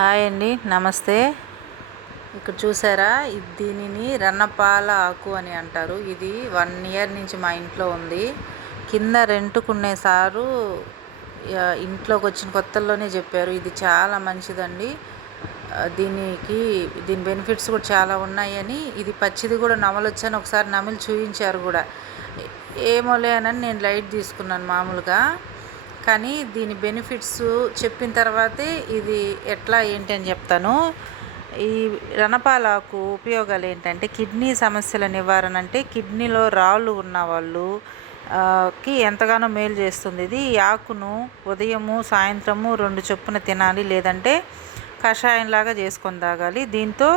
Hi అండి, నమస్తే. ఇక్కడ చూసారా, దీనిని రన్నపాల ఆకు అని అంటారు. ఇది 1 ఇయర్ నుంచి మా ఇంట్లో ఉంది. కింద రెంట్కునే సారు ఇంట్లోకి వచ్చిన కొత్తల్లోనే చెప్పారు ఇది చాలా మంచిదండి, దీని బెనిఫిట్స్ కూడా చాలా ఉన్నాయని. ఇది పచ్చిది కూడా నమలొచ్చని ఒకసారి నమిలి చూపించారు కూడా. ఏమోలే అని నేను లైట్ తీసుకున్నాను మామూలుగా. కానీ దీని బెనిఫిట్స్ చెప్పిన తర్వాతే ఇది ఎట్లా ఏంటి అని చెప్తాను. ఈ రణపాలకు ఉపయోగాలు ఏంటంటే, కిడ్నీ సమస్యల నివారణ, అంటే కిడ్నీలో రాళ్ళు ఉన్న వాళ్ళు కి ఎంతగానో మేలు చేస్తుంది. ఇది ఈ ఆకును ఉదయము సాయంత్రము 2 చొప్పున తినాలి, లేదంటే కషాయంలాగా చేసుకొని తాగాలి. దీంతో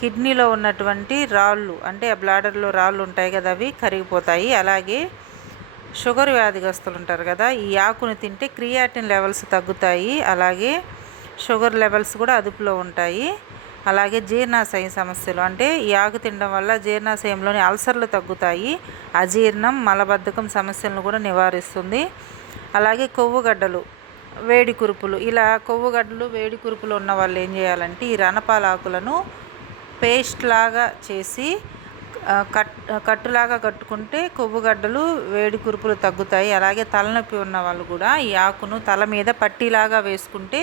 కిడ్నీలో ఉన్నటువంటి రాళ్ళు, అంటే బ్లాడర్లో రాళ్ళు ఉంటాయి కదా, అవి కరిగిపోతాయి. అలాగే షుగర్ వ్యాధిగ్రస్తులు ఉంటారు కదా, ఈ ఆకును తింటే క్రియాటిన్ లెవెల్స్ తగ్గుతాయి. అలాగే షుగర్ లెవెల్స్ కూడా అదుపులో ఉంటాయి. అలాగే జీర్ణాశయ సమస్యలు, అంటే ఈ ఆకు తినడం వల్ల జీర్ణాశయంలోని అల్సర్లు తగ్గుతాయి. అజీర్ణం, మలబద్ధకం సమస్యలను కూడా నివారిస్తుంది. అలాగే కొవ్వుగడ్డలు, వేడి కురుపులు, ఇలా కొవ్వుగడ్డలు వేడి కురుపులు ఉన్న వాళ్ళు ఏం చేయాలంటే, ఈ రణపాల ఆకులను పేస్ట్ లాగా చేసి కట్టులాగా కట్టుకుంటే కొవ్వుగడ్డలు వేడి కురుపులు తగ్గుతాయి. అలాగే తలనొప్పి ఉన్న వాళ్ళు కూడా ఈ ఆకును తల మీద పట్టీలాగా వేసుకుంటే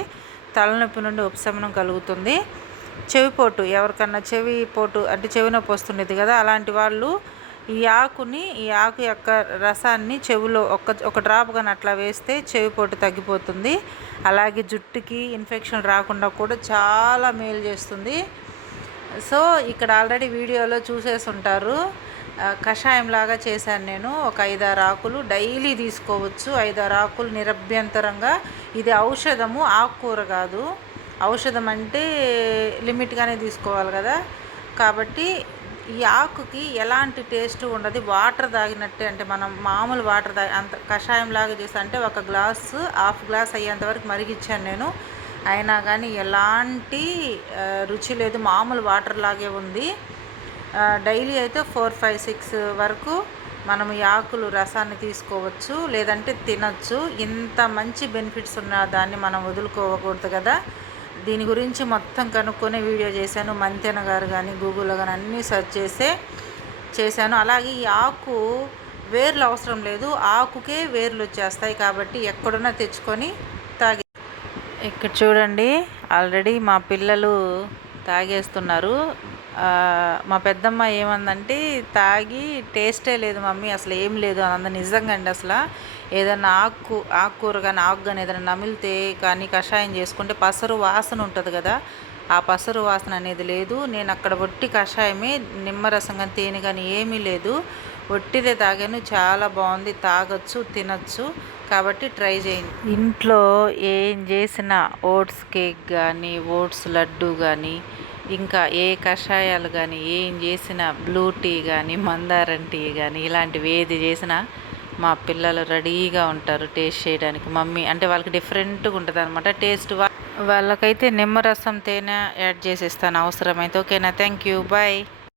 తలనొప్పి నుండి ఉపశమనం కలుగుతుంది. చెవిపోటు, ఎవరికన్నా చెవిపోటు అంటే చెవి నొప్పి వస్తుండేది కదా, అలాంటి వాళ్ళు ఈ ఆకు యొక్క రసాన్ని చెవిలో ఒక డ్రాప్ కానీ అట్లా వేస్తే చెవిపోటు తగ్గిపోతుంది. అలాగే జుట్టుకి ఇన్ఫెక్షన్ రాకుండా కూడా చాలా మేలు చేస్తుంది. సో ఇక్కడ ఆల్రెడీ వీడియోలో చూసేసి ఉంటారు. కషాయం లాగా చేశాను నేను. ఒక 5-6 ఆకులు డైలీ తీసుకోవచ్చు. 5-6 ఆకులు నిరభ్యంతరంగా. ఇది ఔషధము, ఆకుకూర కాదు. ఔషధం అంటే లిమిట్గానే తీసుకోవాలి కదా. కాబట్టి ఈ ఆకుకి ఎలాంటి టేస్ట్ ఉండదు, వాటర్ తాగినట్టే. అంటే మనం మామూలు వాటర్ అంత కషాయం లాగా చేసి, అంటే ఒక గ్లాసు హాఫ్ గ్లాస్ అయ్యేంతవరకు మరిగిచ్చాను నేను. అయినా కానీ ఎలాంటి రుచి లేదు, మామూలు వాటర్ లాగే ఉంది. డైలీ అయితే 4, 5, 6 వరకు మనం ఈ ఆకులు రసాన్ని తీసుకోవచ్చు, లేదంటే తినచ్చు. ఇంత మంచి బెనిఫిట్స్ ఉన్న దాన్ని మనం వదులుకోకూడదు కదా. దీని గురించి మొత్తం కనుక్కొని వీడియో చేశాను. మంతెన గారు కానీ గూగుల్లో కానీ అన్నీ సెర్చ్ చేశాను. అలాగే ఈ ఆకు వేర్లు అవసరం లేదు, ఆకుకే వేర్లు వచ్చేస్తాయి. కాబట్టి ఎక్కడున్నా తెచ్చుకొని తాగి. ఇక్కడ చూడండి, ఆల్రెడీ మా పిల్లలు తాగేస్తున్నారు. మా పెద్దమ్మ ఏమందంటే, తాగి టేస్టే లేదు మమ్మీ, అసలు ఏం లేదు అని అంద. నిజంగా అండి, అసలు ఏదైనా ఆకుకూర కానీ ఆకు కానీ ఏదైనా నమిలితే కానీ కషాయం చేసుకుంటే పసరు వాసన ఉంటుంది కదా, ఆ పసరు వాసన అనేది లేదు. నేను అక్కడ ఒట్టి కషాయమే, నిమ్మరసం కానీ తేనె కానీ ఏమీ లేదు, ఒట్టిదే తాగాను. చాలా బాగుంది, తాగొచ్చు, తినచ్చు. కాబట్టి ట్రై చేయండి. ఇంట్లో ఏం చేసినా, ఓట్స్ కేక్ కానీ ఓట్స్ లడ్డు కానీ ఇంకా ఏ కషాయాలు కానీ ఏం చేసినా, బ్లూ టీ కానీ మందారం టీ కానీ ఇలాంటివి ఏది చేసినా మా పిల్లలు రెడీగా ఉంటారు టేస్ట్ చేయడానికి. మమ్మీ అంటే వాళ్ళకి డిఫరెంట్గా ఉంటుంది అనమాట టేస్ట్. వాళ్ళకైతే నిమ్మరసం తేనె యాడ్ చేసేస్తాను అవసరమైతే. ఓకేనా, థ్యాంక్ యూ, బాయ్.